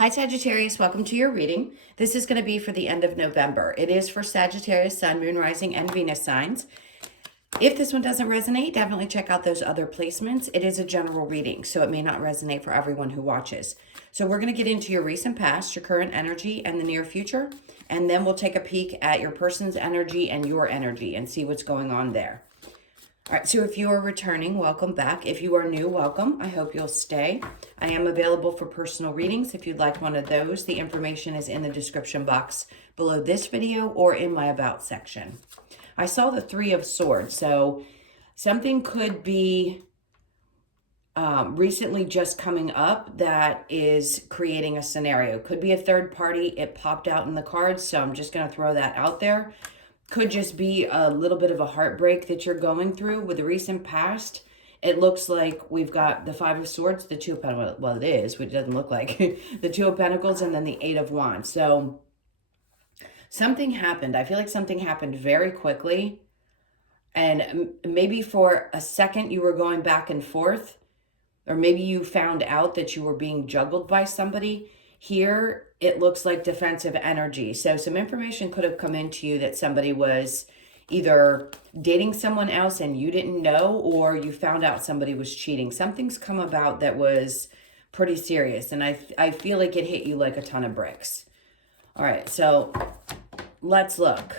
Hi Sagittarius, welcome to your reading. This is going to be for the end of November. It is for Sagittarius, Sun, Moon, Rising, and Venus signs. If this one doesn't resonate, definitely check out those other placements. It is a general reading, so it may not resonate for everyone who watches. So we're going to get into your recent past, your current energy, and the near future, and then we'll take a peek at your person's energy and your energy and see what's going on there. All right, so if you are returning, welcome back. If you are new, welcome. I hope you'll stay. I am available for personal readings. If you'd like one of those, the information is in the description box below this video or in my About section. I saw the Three of Swords, so something could be recently just coming up that is creating a scenario. Could be a third party. It popped out in the cards, so I'm just going to throw that out there. Could just be a little bit of a heartbreak that you're going through with the recent past. It looks like we've got the Five of Swords, the Two of Pentacles. Well, it is, which doesn't look like the Two of Pentacles, and then the Eight of Wands. So something happened. I feel like something happened very quickly. And maybe for a second you were going back and forth, or maybe you found out that you were being juggled by somebody. Here, it looks like defensive energy. So some information could have come into you that somebody was either dating someone else and you didn't know, or you found out somebody was cheating. Something's come about that was pretty serious. And I feel like it hit you like a ton of bricks. All right, so let's look.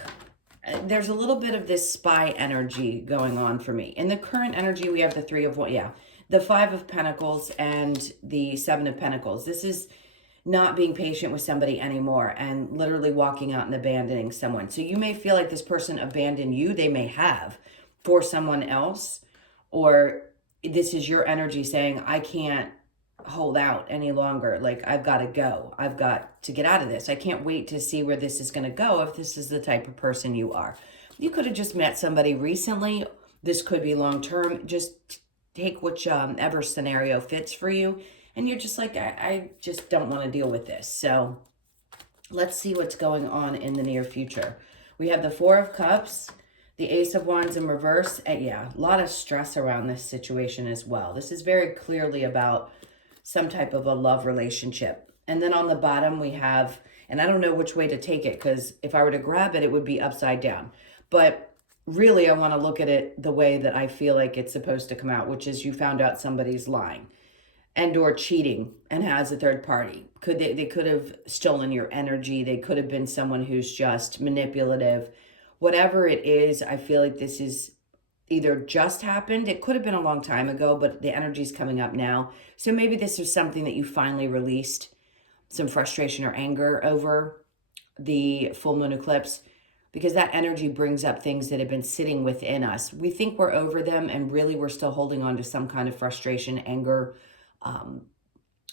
There's a little bit of this spy energy going on for me. In the current energy, we have the Three of Wands. Yeah, the Five of Pentacles and the Seven of Pentacles. This is not being patient with somebody anymore and literally walking out and abandoning someone. So you may feel like this person abandoned you. They may have for someone else, or this is your energy saying, I can't hold out any longer. Like, I've got to go. I've got to get out of this. I can't wait to see where this is going to go if this is the type of person you are. You could have just met somebody recently. This could be long-term. Just take whichever scenario fits for you. And you're just like, I just don't want to deal with this. So let's see what's going on in the near future. We have the Four of Cups, the Ace of Wands in reverse. Yeah, a lot of stress around this situation as well. This is very clearly about some type of a love relationship. And then on the bottom we have, and I don't know which way to take it, because if I were to grab it, it would be upside down. But really, I want to look at it the way that I feel like it's supposed to come out, which is you found out somebody's lying and or cheating and has a third party. They could have stolen your energy. They could have been someone who's just manipulative. Whatever it is, I feel like this is either just happened. It could have been a long time ago, but the energy's coming up now. So maybe this is something that you finally released some frustration or anger over the full moon eclipse, because that energy brings up things that have been sitting within us. We think we're over them, and really we're still holding on to some kind of frustration, anger,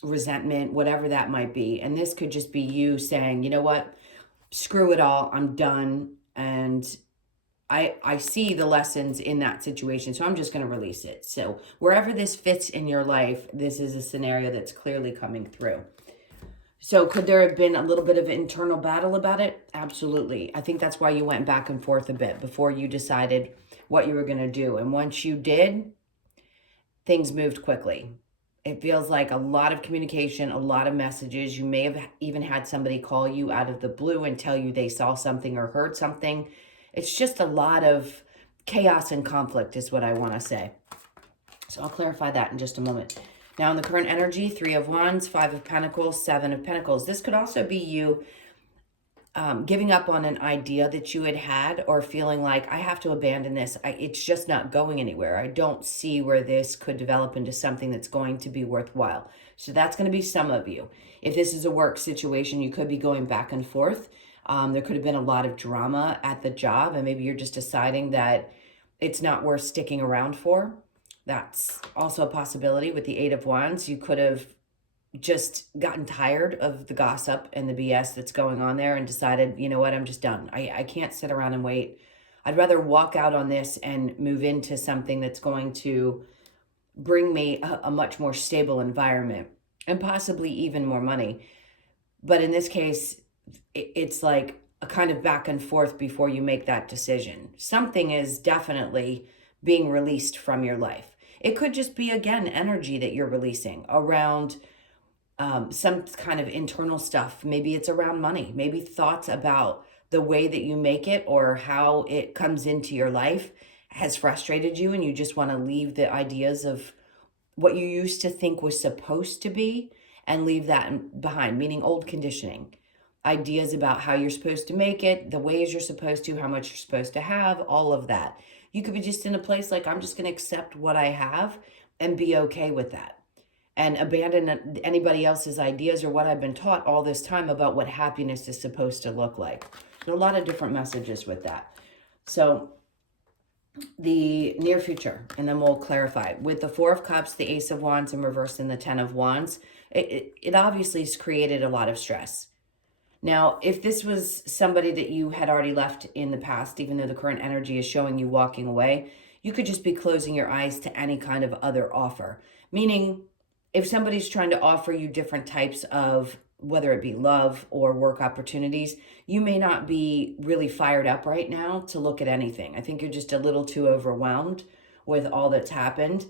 resentment, whatever that might be. And this could just be you saying, you know what, screw it all, I'm done. And I see the lessons in that situation, so I'm just going to release it. So wherever this fits in your life, this is a scenario that's clearly coming through. So could there have been a little bit of internal battle about it? Absolutely. I think that's why you went back and forth a bit before you decided what you were going to do. And once you did, things moved quickly. It feels like a lot of communication, a lot of messages. You may have even had somebody call you out of the blue and tell you they saw something or heard something. It's just a lot of chaos and conflict is what I want to say. So I'll clarify that in just a moment. Now in the current energy, Three of Wands, Five of Pentacles, Seven of Pentacles. This could also be you giving up on an idea that you had or feeling like, I have to abandon this. It's just not going anywhere. I don't see where this could develop into something that's going to be worthwhile. So that's going to be some of you. If this is a work situation, you could be going back and forth. There could have been a lot of drama at the job, and maybe you're just deciding that it's not worth sticking around for. That's also a possibility with the Eight of Wands. You could have just gotten tired of the gossip and the BS that's going on there and decided, you know what, I'm just done. I can't sit around and wait. I'd rather walk out on this and move into something that's going to bring me a much more stable environment and possibly even more money. But in this case, it's like a kind of back and forth before you make that decision. Something is definitely being released from your life. It could just be, again, energy that you're releasing around some kind of internal stuff. Maybe it's around money, maybe thoughts about the way that you make it or how it comes into your life has frustrated you, and you just want to leave the ideas of what you used to think was supposed to be and leave that behind, meaning old conditioning. Ideas about how you're supposed to make it, the ways you're supposed to, how much you're supposed to have, all of that. You could be just in a place like, I'm just going to accept what I have and be okay with that, and abandon anybody else's ideas or what I've been taught all this time about what happiness is supposed to look like. There are a lot of different messages with that. So the near future, and then we'll clarify. With the Four of Cups, the Ace of Wands in reverse, and the Ten of Wands, it obviously has created a lot of stress. Now, if this was somebody that you had already left in the past, even though the current energy is showing you walking away, you could just be closing your eyes to any kind of other offer. Meaning, if somebody's trying to offer you different types of, whether it be love or work opportunities, you may not be really fired up right now to look at anything. I think you're just a little too overwhelmed with all that's happened.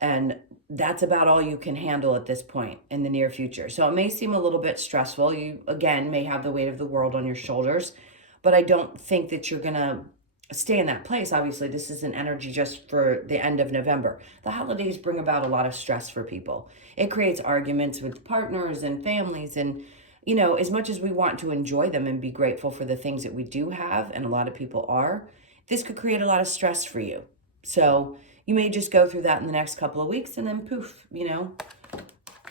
And that's about all you can handle at this point in the near future. So it may seem a little bit stressful. You, again, may have the weight of the world on your shoulders, but I don't think that you're going to stay in that place. Obviously, this is an energy just for the end of November. The holidays bring about a lot of stress for people. It creates arguments with partners and families. And, you know, as much as we want to enjoy them and be grateful for the things that we do have, and a lot of people are, this could create a lot of stress for you. So you may just go through that in the next couple of weeks, and then poof, you know,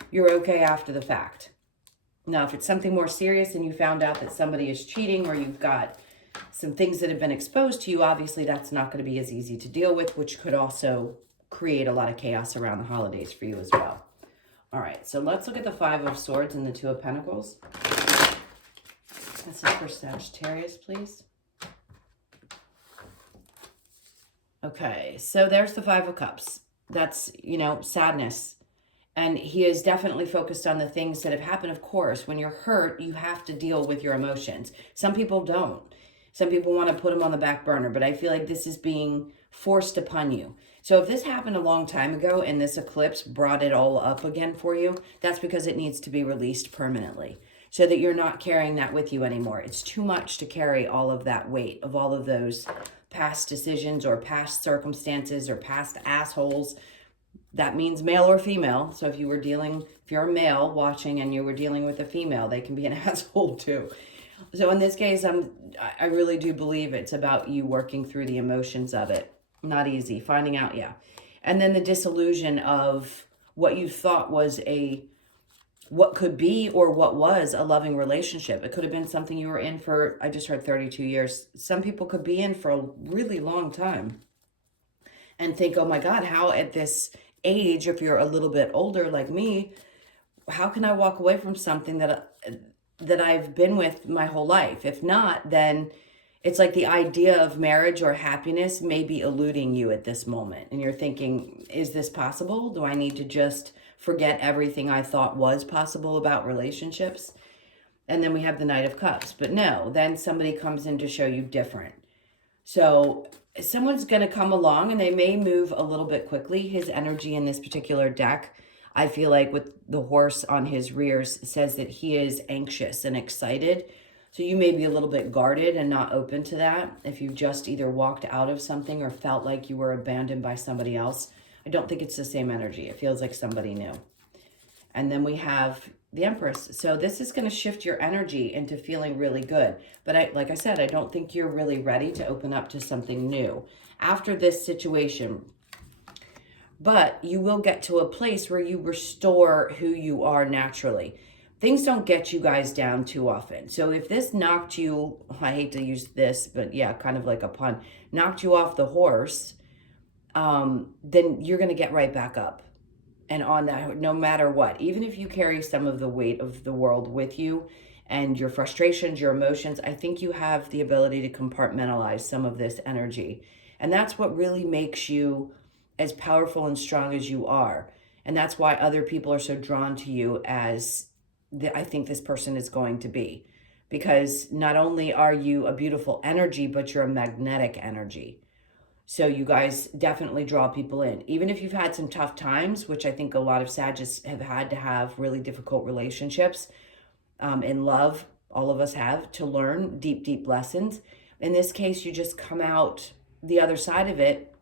you're okay after the fact. Now, if it's something more serious and you found out that somebody is cheating, or you've got some things that have been exposed to you, obviously that's not going to be as easy to deal with, which could also create a lot of chaos around the holidays for you as well. All right, so let's look at the Five of Swords and the Two of Pentacles. This is for Sagittarius, please. Okay, so there's the Five of Cups. That's, you know, sadness. And he is definitely focused on the things that have happened. Of course, when you're hurt, you have to deal with your emotions. Some people don't. Some people want to put them on the back burner, but I feel like this is being forced upon you. So if this happened a long time ago and this eclipse brought it all up again for you, that's because it needs to be released permanently so that you're not carrying that with you anymore. It's too much to carry all of that weight of all of those past decisions or past circumstances or past assholes. That means male or female. So if you're a male watching and you were dealing with a female, they can be an asshole too. So in this case, I really do believe it's about you working through the emotions of it. Not easy. Finding out, yeah. And then the disillusion of what you thought was what could be or what was a loving relationship. It could have been something you were in for, I just heard 32 years. Some people could be in for a really long time and think, oh my God, how at this age, if you're a little bit older like me, how can I walk away from something that I've been with my whole life? If not, then it's like the idea of marriage or happiness may be eluding you at this moment. And you're thinking, is this possible? Do I need to just forget everything I thought was possible about relationships? And then we have the Knight of Cups. But no, then somebody comes in to show you different. So someone's going to come along and they may move a little bit quickly. His energy in this particular deck, I feel like with the horse on his rears, says that he is anxious and excited. So you may be a little bit guarded and not open to that. If you've just either walked out of something or felt like you were abandoned by somebody else, I don't think it's the same energy. It feels like somebody new. And then we have the Empress. So this is going to shift your energy into feeling really good. But like I said, I don't think you're really ready to open up to something new after this situation. But you will get to a place where you restore who you are naturally. Things don't get you guys down too often. So if this knocked you, I hate to use this, but yeah, kind of like a pun, knocked you off the horse, then you're going to get right back up. And on that, no matter what, even if you carry some of the weight of the world with you and your frustrations, your emotions, I think you have the ability to compartmentalize some of this energy. And that's what really makes you as powerful and strong as you are. And that's why other people are so drawn to you as I think this person is going to be. Because not only are you a beautiful energy, but you're a magnetic energy. So you guys definitely draw people in. Even if you've had some tough times, which I think a lot of Sagittarius have had to have really difficult relationships in love, all of us have to learn deep, deep lessons. In this case, you just come out the other side of it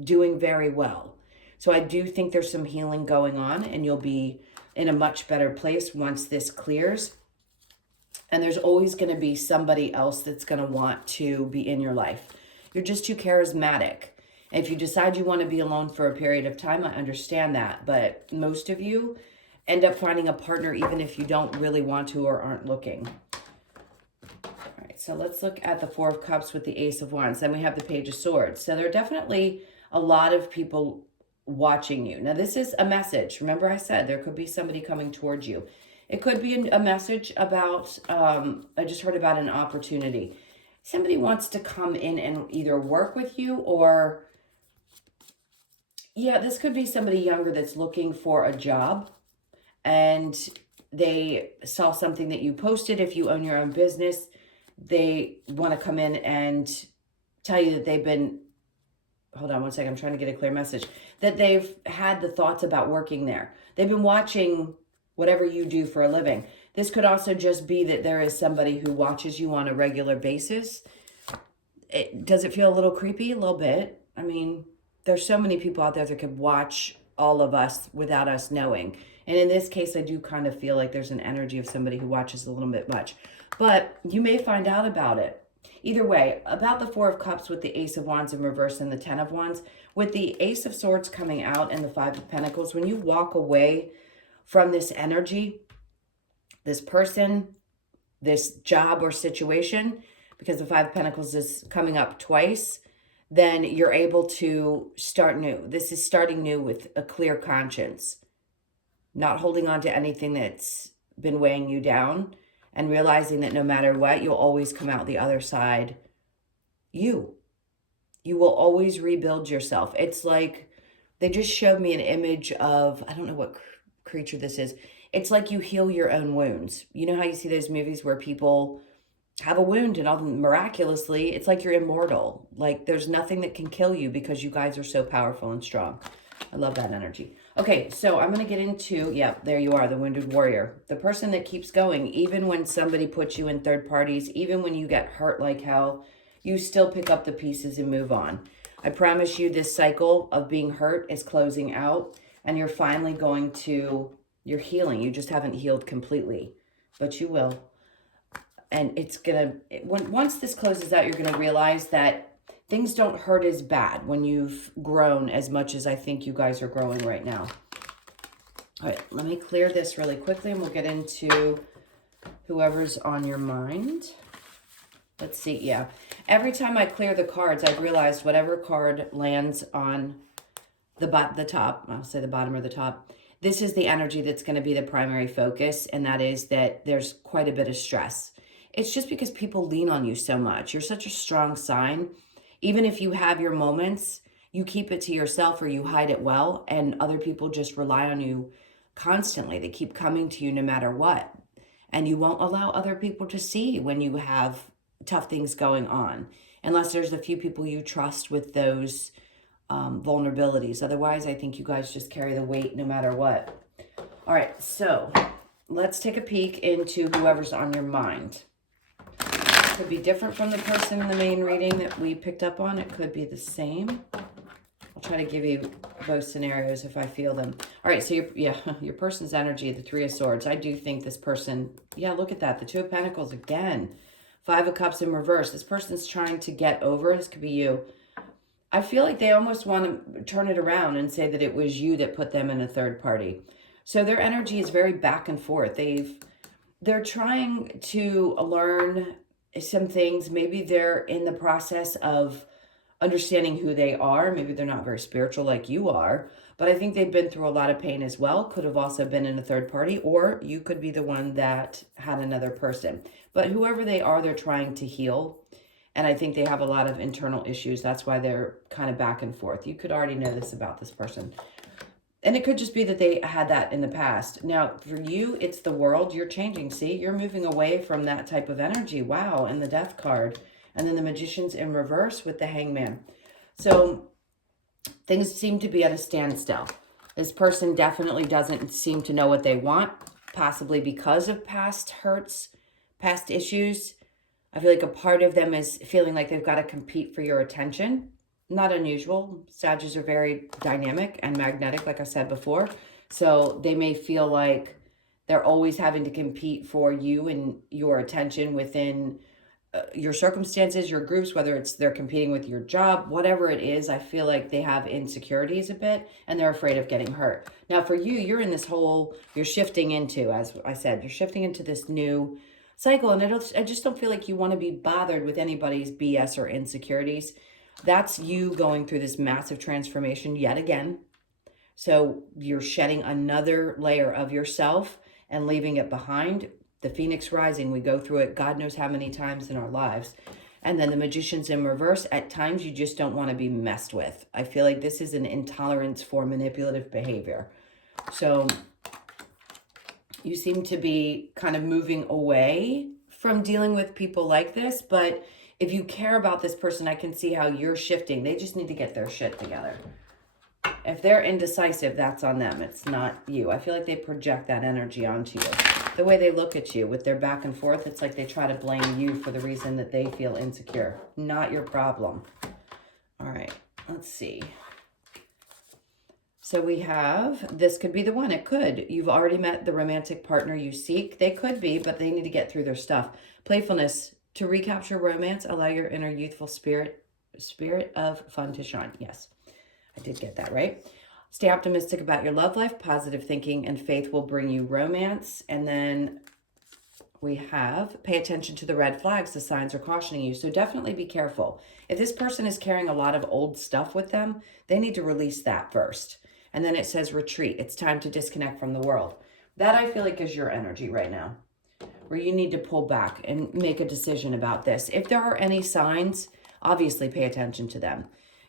doing very well. So I do think there's some healing going on, and you'll be in a much better place once this clears. And there's always going to be somebody else that's going to want to be in your life. You're just too charismatic. And if you decide you want to be alone for a period of time, I understand that. But most of you end up finding a partner even if you don't really want to or aren't looking. All right, so let's look at the Four of Cups with the Ace of Wands. Then we have the Page of Swords. So there are definitely a lot of people watching you. Now, this is a message. Remember I said there could be somebody coming towards you. It could be a message about, I just heard about an opportunity. Somebody wants to come in and either work with you or, yeah, this could be somebody younger that's looking for a job and they saw something that you posted. If you own your own business, they want to come in and tell you that they've been, hold on one second, I'm trying to get a clear message, that they've had the thoughts about working there. They've been watching whatever you do for a living. This could also just be that there is somebody who watches you on a regular basis. Does it feel a little creepy? A little bit. I mean, there's so many people out there that could watch all of us without us knowing. And in this case, I do kind of feel like there's an energy of somebody who watches a little bit much. But you may find out about it. Either way, about the Four of Cups with the Ace of Wands in reverse and the Ten of Wands, with the Ace of Swords coming out and the Five of Pentacles, when you walk away from this energy, this person, this job or situation, because the Five of Pentacles is coming up twice, then you're able to start new. This is starting new with a clear conscience, not holding on to anything that's been weighing you down, and realizing that no matter what, you'll always come out the other side. You will always rebuild yourself. It's like they just showed me an image of, I don't know what creature this is. It's like you heal your own wounds. You know how you see those movies where people have a wound and all miraculously, it's like you're immortal. Like there's nothing that can kill you because you guys are so powerful and strong. I love that energy. Okay, so I'm going to get into, yeah, there you are, the Wounded Warrior. The person that keeps going, even when somebody puts you in third parties, even when you get hurt like hell, you still pick up the pieces and move on. I promise you this cycle of being hurt is closing out, and you're finally going to, you're healing. You just haven't healed completely, but you will. And it's going to, once this closes out, you're going to realize that things don't hurt as bad when you've grown as much as I think you guys are growing right now. All right, let me clear this really quickly and we'll get into whoever's on your mind. Let's see, yeah. Every time I clear the cards, I've realized whatever card lands on the top, I'll say the bottom or the top, this is the energy that's going to be the primary focus, and that is that there's quite a bit of stress. It's just because people lean on you so much. You're such a strong sign. Even if you have your moments, you keep it to yourself or you hide it well, and other people just rely on you constantly. They keep coming to you no matter what. And you won't allow other people to see when you have tough things going on, unless there's a few people you trust with those vulnerabilities. Otherwise, I think you guys just carry the weight no matter what. All right, so let's take a peek into whoever's on your mind. Could be different from the person in the main reading that we picked up on. It could be the same. I'll try to give you both scenarios if I feel them. All right, so your person's energy, the Three of Swords. I do think this person, yeah, look at that. The Two of Pentacles again. Five of Cups in reverse. This person's trying to get over. This could be you. I feel like they almost want to turn it around and say that it was you that put them in a third party. So their energy is very back and forth. They're trying to learn some things. Maybe they're in the process of understanding who they are. Maybe they're not very spiritual like you are, but I think they've been through a lot of pain as well. Could have also been in a third party, or you could be the one that had another person. But whoever they are, they're trying to heal. And I think they have a lot of internal issues. That's why they're kind of back and forth. You could already know this about this person. And it could just be that they had that in the past. Now, for you, it's the World. You're changing. See, you're moving away from that type of energy. Wow, and the Death card. And then the Magician's in reverse with the Hangman. So things seem to be at a standstill. This person definitely doesn't seem to know what they want, possibly because of past hurts, past issues. I feel like a part of them is feeling like they've got to compete for your attention. Not unusual. Sagittarius are very dynamic and magnetic, like I said before. So they may feel like they're always having to compete for you and your attention within your circumstances, your groups, whether it's they're competing with your job, whatever it is. I feel like they have insecurities a bit and they're afraid of getting hurt. Now for you, you're in this whole, you're shifting into, as I said, you're shifting into this new cycle, and I just don't feel like you want to be bothered with anybody's BS or insecurities. That's you going through this massive transformation yet again. So you're shedding another layer of yourself and leaving it behind. The Phoenix rising, we go through it God knows how many times in our lives. And then the Magician's in reverse. At times you just don't want to be messed with. I feel like this is an intolerance for manipulative behavior. So you seem to be kind of moving away from dealing with people like this. But if you care about this person, I can see how you're shifting. They just need to get their shit together. If they're indecisive, that's on them. It's not you. I feel like they project that energy onto you. The way they look at you with their back and forth, it's like they try to blame you for the reason that they feel insecure. Not your problem. All right, let's see. So we have, this could be the one. It could. You've already met the romantic partner you seek. They could be, but they need to get through their stuff. Playfulness. To recapture romance, allow your inner youthful spirit of fun to shine. Yes, I did get that right. Stay optimistic about your love life. Positive thinking and faith will bring you romance. And then we have, pay attention to the red flags. The signs are cautioning you. So definitely be careful. If this person is carrying a lot of old stuff with them, they need to release that first. And then it says retreat. It's time to disconnect from the world. That I feel like is your energy right now, where you need to pull back and make a decision about this. If there are any signs, obviously pay attention to them.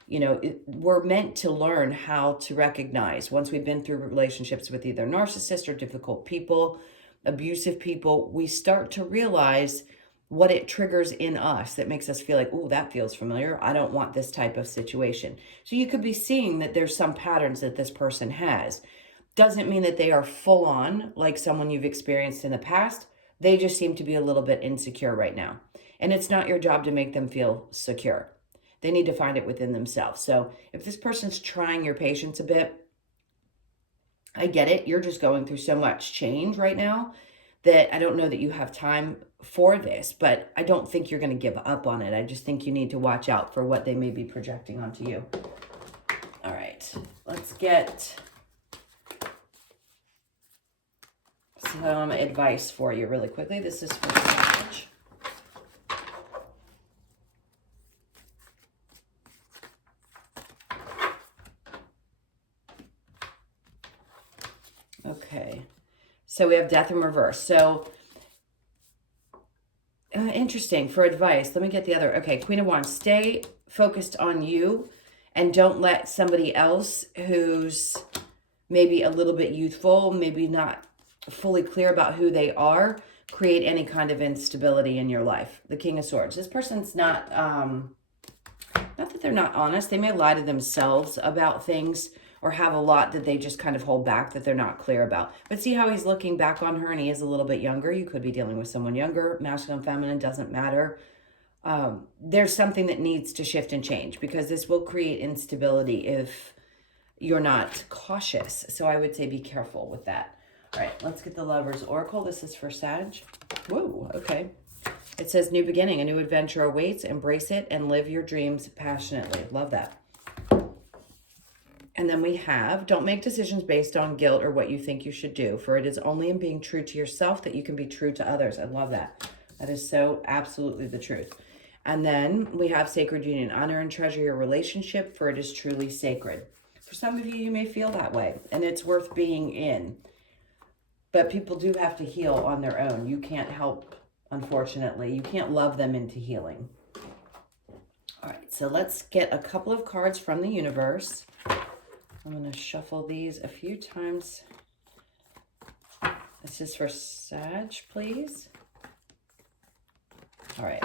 You know, we're meant to learn how to recognize once we've been through relationships with either narcissists or difficult people, abusive people, we start to realize what it triggers in us that makes us feel like, oh, that feels familiar. I don't want this type of situation. So you could be seeing that there's some patterns that this person has. Doesn't mean that they are full on like someone you've experienced in the past. They just seem to be a little bit insecure right now. And it's not your job to make them feel secure. They need to find it within themselves. So if this person's trying your patience a bit, I get it. You're just going through so much change right now that I don't know that you have time for this, but I don't think you're going to give up on it. I just think you need to watch out for what they may be projecting onto you. All right, let's get some advice for you really quickly. This is for Sag. Okay, so we have death in reverse. So interesting for advice. Let me get the other. Okay, Queen of Wands. Stay focused on you and don't let somebody else who's maybe a little bit youthful, maybe not fully clear about who they are, create any kind of instability in your life. The King of Swords. This person's not that they're not honest. They may lie to themselves about things or have a lot that they just kind of hold back that they're not clear about. But see how he's looking back on her and he is a little bit younger. You could be dealing with someone younger, masculine, feminine, doesn't matter. There's something that needs to shift and change because this will create instability if you're not cautious. So I would say be careful with that. All right, let's get the Lover's Oracle. This is for Sag. Whoa, okay. It says new beginning, a new adventure awaits. Embrace it and live your dreams passionately. Love that. And then we have, don't make decisions based on guilt or what you think you should do, for it is only in being true to yourself that you can be true to others. I love that. That is so absolutely the truth. And then we have sacred union. Honor and treasure your relationship, for it is truly sacred. For some of you, you may feel that way, and it's worth being in. But people do have to heal on their own. You can't help, unfortunately. You can't love them into healing. All right, so let's get a couple of cards from the universe. I'm going to shuffle these a few times. This is for Sag, please. All right.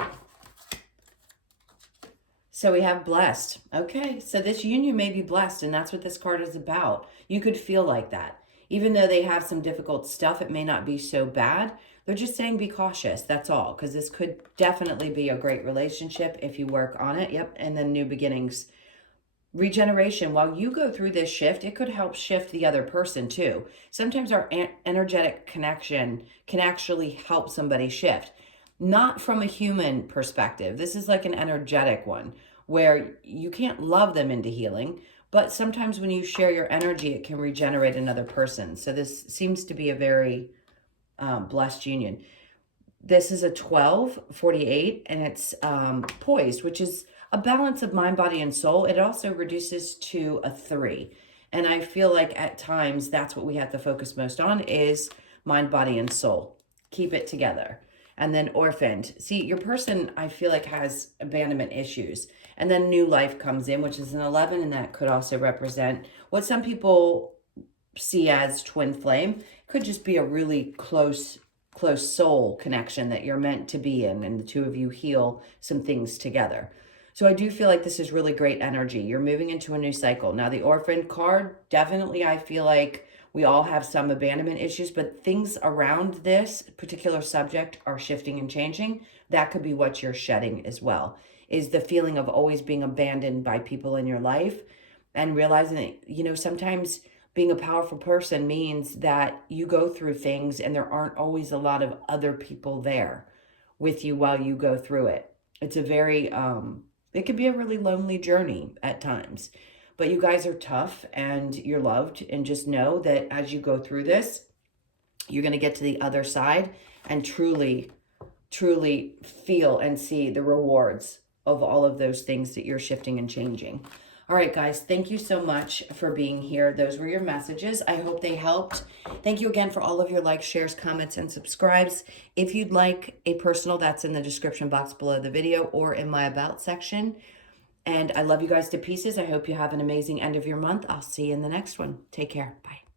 So we have blessed. Okay, so this union may be blessed, and that's what this card is about. You could feel like that. Even though they have some difficult stuff, it may not be so bad. They're just saying be cautious, that's all, because this could definitely be a great relationship if you work on it. Yep, and then new beginnings. Regeneration. While you go through this shift, it could help shift the other person too. Sometimes our energetic connection can actually help somebody shift. Not from a human perspective. This is like an energetic one where you can't love them into healing, but sometimes when you share your energy, it can regenerate another person. So this seems to be a very blessed union. This is a 1248, and it's poised, which is a balance of mind, body, and soul. It also reduces to a 3. And I feel like at times that's what we have to focus most on is mind, body, and soul. Keep it together. And then orphaned. See, your person, I feel like, has abandonment issues. And then new life comes in, which is an 11, and that could also represent what some people see as twin flame. It could just be a really close soul connection that you're meant to be in, and the two of you heal some things together. So I do feel like this is really great energy. You're moving into a new cycle. Now, the orphan card, definitely I feel like we all have some abandonment issues, but things around this particular subject are shifting and changing. That could be what you're shedding as well, is the feeling of always being abandoned by people in your life, and realizing that, you know, sometimes being a powerful person means that you go through things and there aren't always a lot of other people there with you while you go through it. It's a very, it could be a really lonely journey at times, but you guys are tough and you're loved, and just know that as you go through this, you're going to get to the other side and truly feel and see the rewards of all of those things that you're shifting and changing. All right, guys, thank you so much for being here. Those were your messages. I hope they helped. Thank you again for all of your likes, shares, comments, and subscribes. If you'd like a personal, that's in the description box below the video or in my about section. And I love you guys to pieces. I hope you have an amazing end of your month. I'll see you in the next one. Take care. Bye.